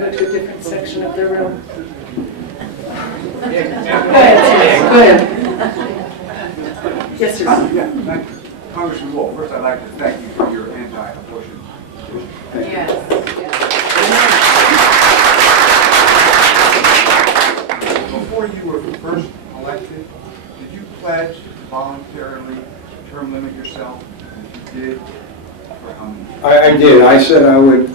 go to a different section of the room. Go ahead. Yes, sir. Yeah, thank you. Congressman Wolf, first I'd like to thank you for your anti-abortion position. Yes. Before you were first elected, did you pledge to voluntarily term limit yourself? If you did, for how many? I did. I said I would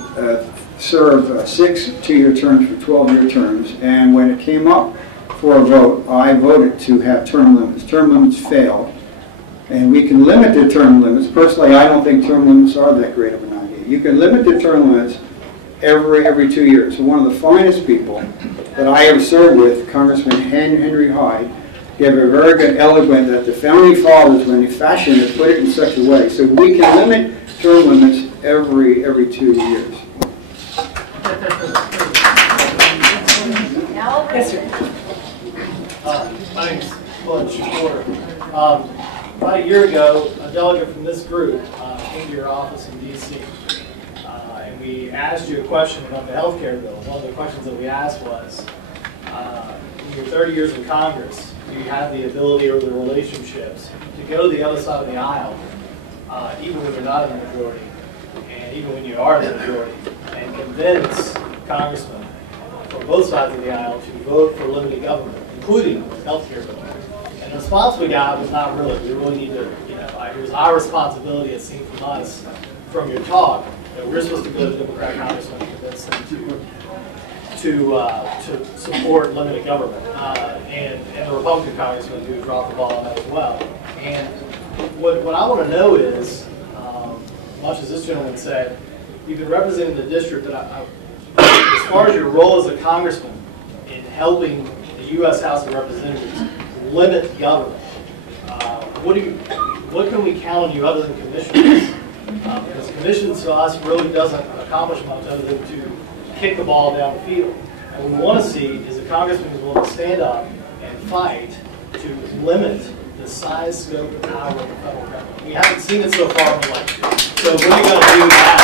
serve 6 two-year terms for 12-year terms, and when it came up for a vote, I voted to have term limits. Term limits failed, and we can limit the term limits. Personally, I don't think term limits are that great of an idea. You can limit the term limits every 2 years. So one of the finest people that I have served with, Congressman Henry Hyde, gave a very good eloquent that the founding fathers, when they fashioned it, put it in such a way. So we can limit term limits every 2 years. Yes, sir. My name's Luncheon. About a year ago, a delegate from this group came to your office in D.C. And we asked you a question about the health care bill. One of the questions that we asked was, in your 30 years in Congress, do you have the ability or the relationships to go to the other side of the aisle, even when you're not in the majority, and even when you are in the majority, and convince congressmen from both sides of the aisle to vote for limited government, including health care bill? And the response we got was not really. We really need to, it was our responsibility, it seemed from us, from your talk, that we're supposed to go to the Democratic congressmen and convince them to support limited government, and the Republican congressman who dropped the ball on that as well. And what I want to know is, much as this gentleman said, you've been representing the district, that as far as your role as a congressman in helping the U.S. House of Representatives limit government, what can we count on you other than commissions? Because commissions to us really doesn't accomplish much other than to kick the ball down the field. And what we want to see is a congressman who's willing to stand up and fight to limit the size, scope, and power of the federal government. We haven't seen it so far in the election. So what are you going to do now?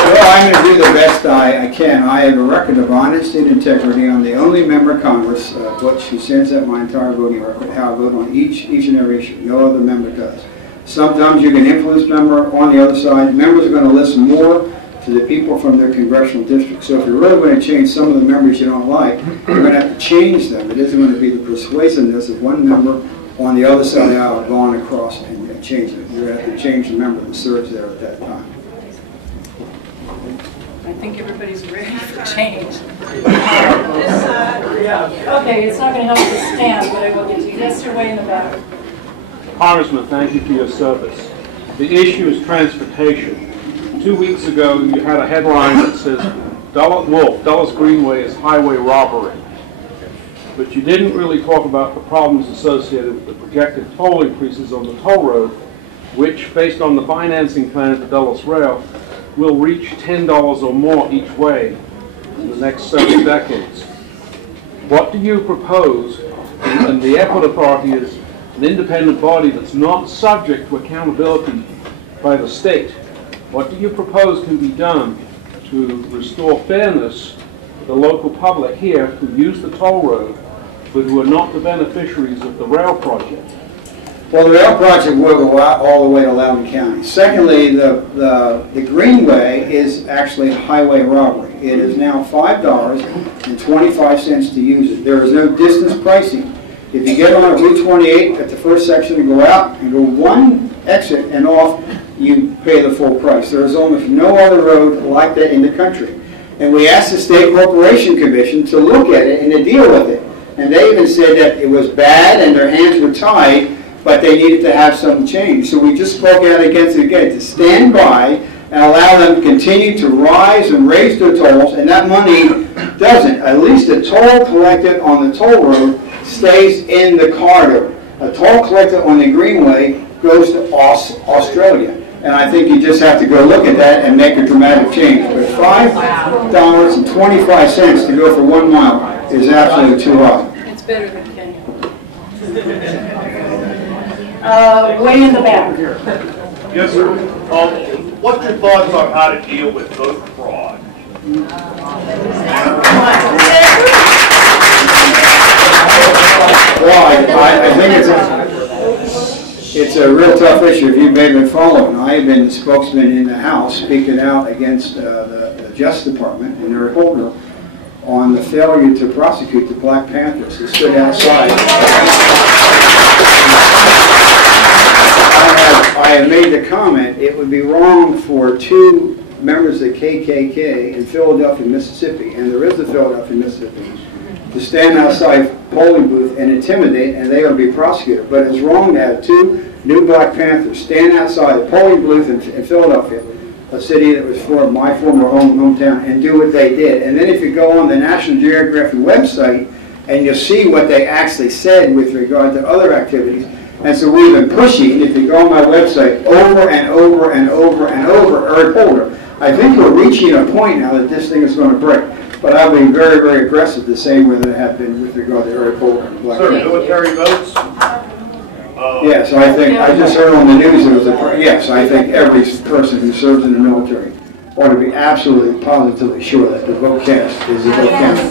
Well, I'm going to do the best I can. I have a record of honesty and integrity. I'm the only member of Congress, Butch, who sends out my entire voting record, how I vote on each and every issue. No other member does. Sometimes you can influence member on the other side. Members are going to listen more to the people from their congressional district. So if you're really going to change some of the members you don't like, you're going to have to change them. It isn't going to be the persuasiveness of one member on the other side of the aisle going across and change it. You're going to have to change the member that serves there at that time. I think everybody's ready for change. Okay, it's not going to help to stand, but I will get to you. Yes, sir, way in the back. Congressman, thank you for your service. The issue is transportation. 2 weeks ago, you had a headline that says, Dulles Greenway is highway robbery. But you didn't really talk about the problems associated with the projected toll increases on the toll road, which, based on the financing plan of the Dulles Rail, will reach $10 or more each way in the next several decades. What do you propose, and the Airport Authority is an independent body that's not subject to accountability by the state, what do you propose can be done to restore fairness to the local public here who use the toll road, but who are not the beneficiaries of the rail project? Well, the rail project will go out all the way to Loudoun County. Secondly, the Greenway is actually a highway robbery. It is now $5.25 to use it. There is no distance pricing. If you get on Route 28 at the first section and go out and go one exit and off, you pay the full price. There is almost no other road like that in the country. And we asked the State Corporation Commission to look at it and to deal with it. And they even said that it was bad and their hands were tied, but they needed to have some change. So we just spoke out against it again, to stand by and allow them to continue to rise and raise their tolls, and that money doesn't. At least the toll collected on the toll road stays in the corridor. A toll collected on the Greenway goes to Australia. And I think you just have to go look at that and make a dramatic change. But $5.25 to go for 1 mile is absolutely too high. It's better than Kenya. Way in the back. Yes, sir. What's your thoughts on how to deal with vote fraud? Well, I think it's a real tough issue if you may have been following. I have been the spokesman in the House speaking out against the Justice Department and their holder on the failure to prosecute the Black Panthers who stood outside. I have made the comment, it would be wrong for two members of the KKK in Philadelphia, Mississippi, and there is a Philadelphia, Mississippi, to stand outside a polling booth and intimidate, and they ought to be prosecuted. But it's wrong to have two new Black Panthers stand outside a polling booth in Philadelphia, a city that was my former hometown, and do what they did. And then if you go on the National Geographic website, and you'll see what they actually said with regard to other activities. And so we've been pushing, if you go on my website, over and over and over and over, Eric Holder. I think we're reaching a point now that this thing is going to break. But I've been very, very aggressive the same way that I have been with regard to Eric Holder and Black Sir, Panthers. military votes? Yes, I think, I just heard on the news it was yes, I think every person who serves in the military ought to be absolutely, positively sure that the vote cast is the vote counted.